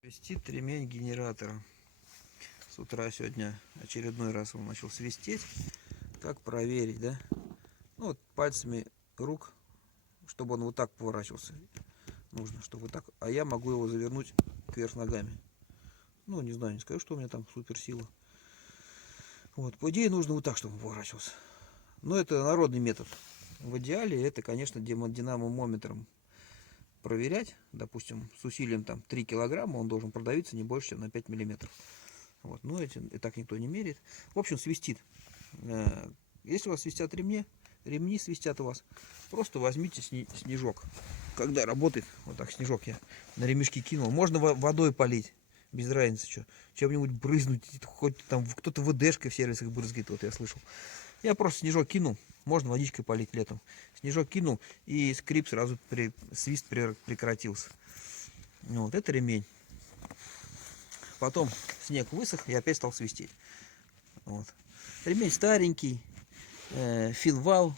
Свистит ремень генератора. С утра сегодня очередной раз он начал свистеть. Как проверить, да? Ну вот пальцами рук, чтобы он вот так поворачивался. Нужно, чтобы вот так. А я могу его завернуть кверх ногами. Ну, не знаю, не скажу, что у меня там суперсила. Вот, по идее, нужно вот так, чтобы он поворачивался. Но это народный метод. В идеале это, конечно, динамомометром проверять. Допустим, с усилием там 3 килограмма он должен продавиться не больше, чем на 5 миллиметров. Вот, но эти, и так никто не меряет. В общем, свистит. Если у вас свистят ремни свистят у вас, просто возьмите снежок. Когда работает, вот так снежок я на ремешки кинул. Можно водой полить, без разницы, что. Чем-нибудь брызнуть, хоть там кто-то ВДшкой в сервисах брызгает, вот я слышал. Я просто снежок кинул, можно водичкой полить летом. Снежок кинул, и скрип сразу, свист прекратился. Вот, это ремень. Потом снег высох и опять стал свистеть. Вот. Ремень старенький, финвал.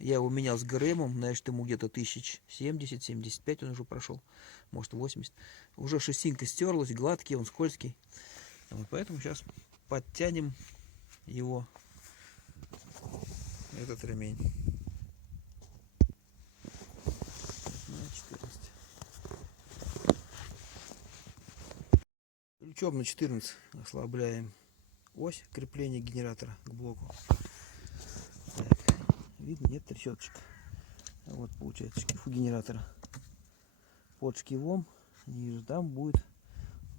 Я его менял с ГРМом, значит, ему где-то 1070-75 он уже прошел, может 80. Уже шестинка стерлась, гладкий, он скользкий. Вот, поэтому сейчас подтянем его, этот ремень. На 14. Ключом на 14 ослабляем ось крепления генератора к блоку. Так, видно, нет трещоточек. Вот получается шкив у генератора. Под шкивом ниже там будет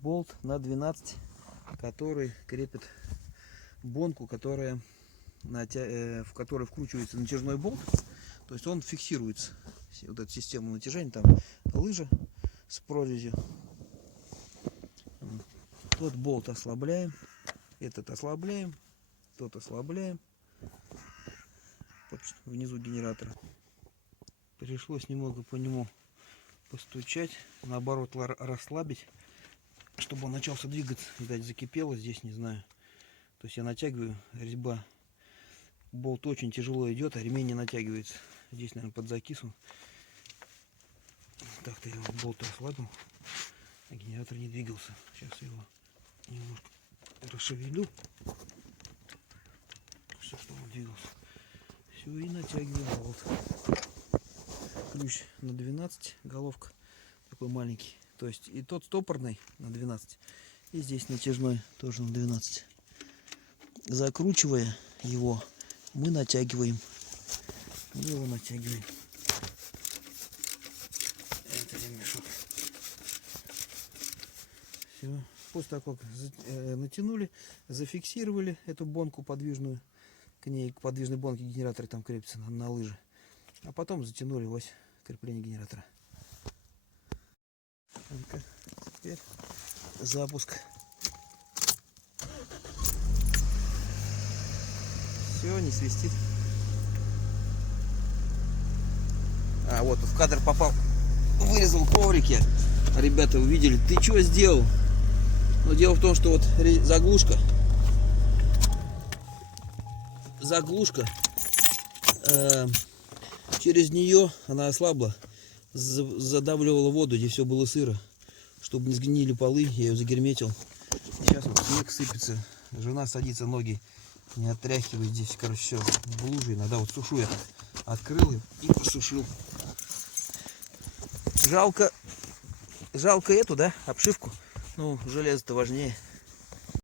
болт на 12, который крепит бонку, которая в которой вкручивается натяжной болт. То есть он фиксируется. Вот эта система натяжения, там лыжа с прорезью. Тот болт ослабляем, этот ослабляем, тот ослабляем. Внизу генератора. Пришлось немного по нему постучать, наоборот расслабить, чтобы он начался двигаться. Видать, закипело здесь, не знаю. То есть я натягиваю, резьба, болт очень тяжело идет, а ремень не натягивается. Здесь, наверное, под закис он. Так-то я болт ослабил, а генератор не двигался. Сейчас я его немножко расшевелю, чтобы он двигался. Все, и натягиваю болт. Ключ на 12, головка такой маленький. То есть и тот стопорный на 12, и здесь натяжной тоже на 12. Закручивая его, мы натягиваем. Мы его натягиваем. Это ремешок. Все. После того, как натянули, зафиксировали эту бонку подвижную, к ней, к подвижной бонке генератора там крепится на лыжи. А потом затянули ось крепления генератора. Теперь запуск. Все, не свистит. А, вот в кадр попал. Вырезал коврики. Ребята увидели. Ты что сделал? Но дело в том, что вот заглушка. Через нее она ослабла, задавливала воду, где все было сыро. Чтобы не сгнили полы, я ее загерметил. Сейчас вот снег сыпется. Жена садится, ноги не отряхивает здесь. Короче, все в луже. Иногда вот сушу я. Открыл и посушил. Жалко эту, да, обшивку. Ну, железо-то важнее.